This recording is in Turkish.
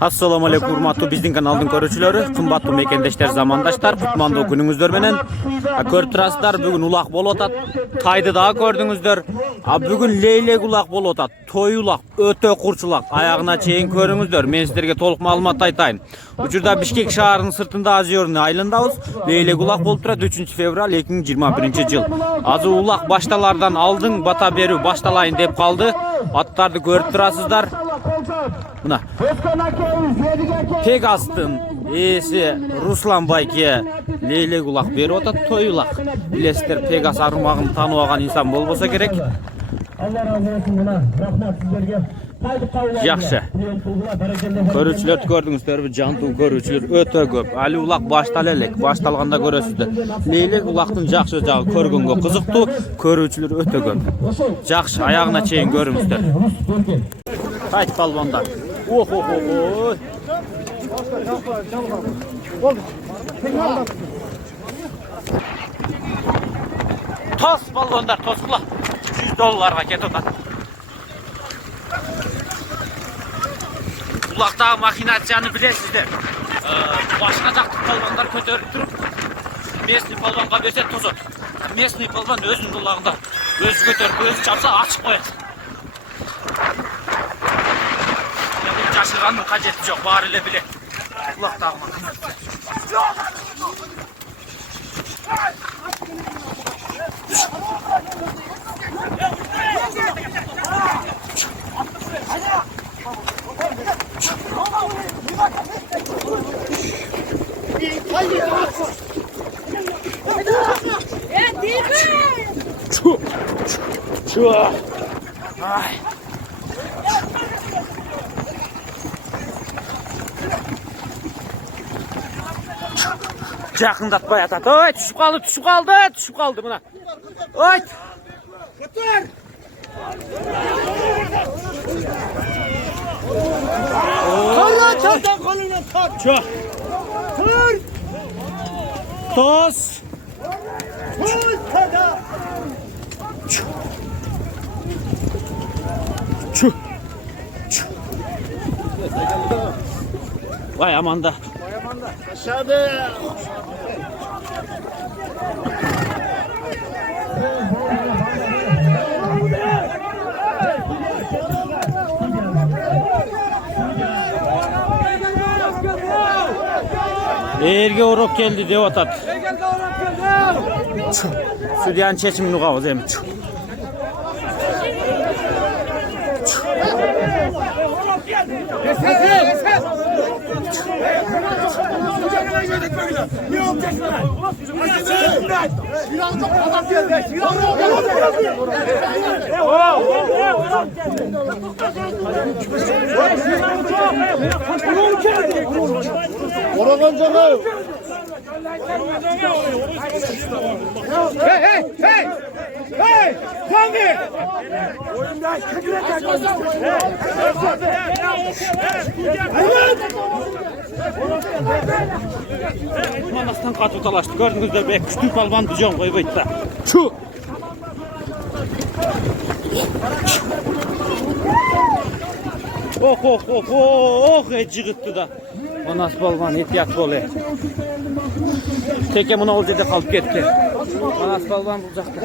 Assalamu alaikum urmatlı bizden kanalın görüşçüleri, kımbatlı mekendeşler, zamandaşlar, kutmandı gününüzдөр menen. Көрүп турасыздар, бүгүн улак болуп атат. Тайды дагы көрдүңүздөр. Бүгүн лейлек улак болуп атат. Той улак, өтө курчулак. Аягына чейин көрүңүздөр. Мен сиздерге толук маалымат айтайын. Учурда Бишкек шаарынын сыртында Озерный айылындабыз. Лейлек улак болуп турат 3 февраль 2021-жыл. Азыр улак башталардан алдын бата берүү башталайын деп калды. Аттарды көрүп турасыздар. Мына Пегастын ээси Руслан байке лейлек улак берип атат, той улак. Билесиздер, Пегас армагын тааныбаган инсан болбосо керек. Allah razı olsun buna. Rahmat sizlerge. Жакшы. Көрүүчүлөрдү көрдүңүздөрбү? Жантуу көрүүчүлөр өтө көп. Али улак баштала элек. Башталганда көрөсүздөр. Лейлек улактын жакшы жагы көргөнгө кызыктуу, көрүүчүлөр өтө көп. Жакшы, аягына чейин көрүңүздөр. Кайт балбандар. Ох. Тос балбандар, тосула. $100 кетип атат. Улактагы махинацияны билесиздер. Башка жакты балбандар көтөрүп туруп, местный балбанга берсе тосот. Местный балбан өзүнүн улагында өзү көтөрүп, өзү чапса ачып коет. Жашыргандын кажети жок, баары эле билет. Улактагы махинация. Ay. Жақындатпай атат. Ой, түшүп қалды мына. Ой. Көтөр. Қолынан тап. Тұр. Тос. Vay amanda. Aşağıda. Erge orok geldi dep atat. Судьянын чечимин угабыз эми. Oradan canım. Hey! Kangi! Oyundan Manastan katı talaştı. Gördüğünüzde be küçük balban düzcan koyup da. Şu. Oh, ecigitdi da. Manas balban ehtiyat bol. Teke buna ol jerde kalıp ketdi. Manas balban bu jakta.